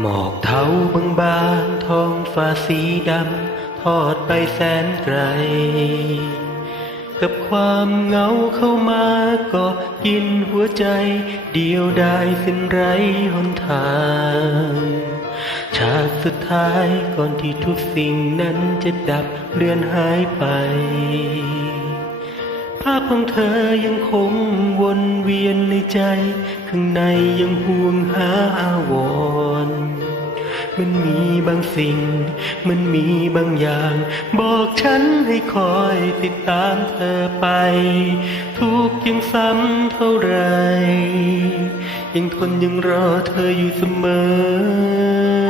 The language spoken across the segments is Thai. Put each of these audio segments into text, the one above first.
หมอกเทาบางบางทองฟ้าสีดำทอดไปแสนไกล กับความเหงาเข้ามาก็กินหัวใจ เดียวดายสิ้นไรหนทางฉากสุดท้ายก่อนที่ทุกสิ่งนั้นจะดับเลือนหายไป ภาพของเธอยังคงวนเวียนในใจ ข้างในยังห่วงหาอาวร มันมีบางสิ่ง มันมีบางอย่าง บอกฉันให้คอยติดตามเธอไป ทุกยังซ้ำเท่าไร ยังทนยังรอเธออยู่เสมอ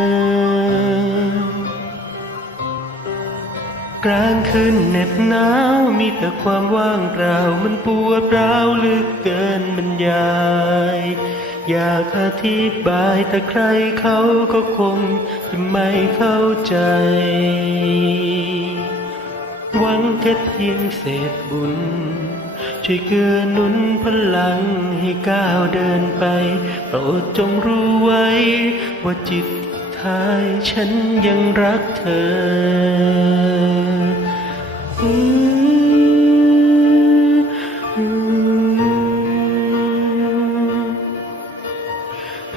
กลางคืนเหน็บหนาวมีแต่ความว่างเปล่า มันปวดร้าวลึกเกินบรรยาย อยากอธิบายแต่ใครเขาก็คงจะไม่เข้าใจ หวังแค่เพียงเศษบุญ ช่วยเกื้อหนุนพลังให้ก้าวเดินไป โปรดจงรู้ไว้ ว่าจิตท้ายฉันยังรักเธอ ย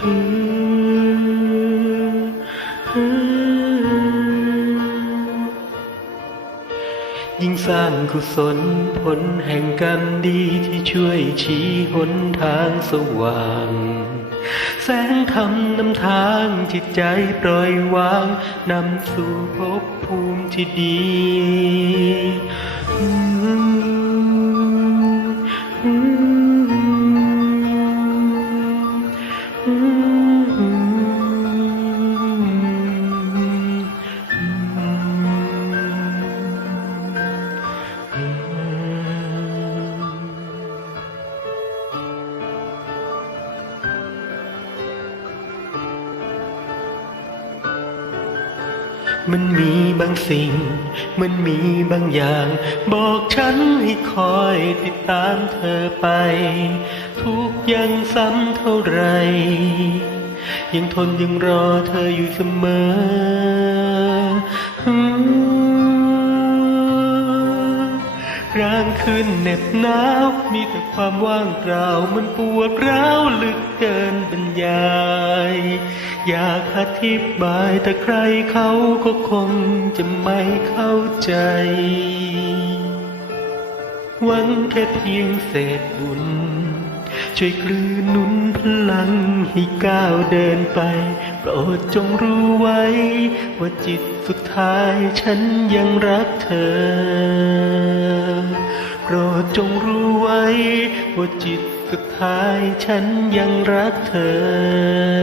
ิ่งสร้างกุศลผลแห่งกรรมดีที่ช่วยชี้หนทางสว่าง แสงธรรมนำทางจิตใจปล่อยวาง นำสู่ภพภูมิที่ดี อื มันมีบางสิ่ง มันมีบางอย่าง บอกฉันให้คอยติดตามเธอไป ทุกอย่างซ้ำเท่าไร ยังทนยังรอเธออยู่เสมอ กลางคืนเหน็บหนาว มีแต่ความว่างเปล่ามันปวดร้าวลึกเกินบรรยาย อยากอธิบายแต่ใครเขาก็คงจะไม่เข้าใจ หวังแค่เพียงเศษบุญ ช่วยกลืนนุนพลังให้ก้าวเดินไป โปรดจงรู้ไว้ ว่าจิตสุดท้ายฉันยังรักเธอ โปรดจงรู้ไว้ ว่าจิตสุดท้ายฉันยังรักเธอ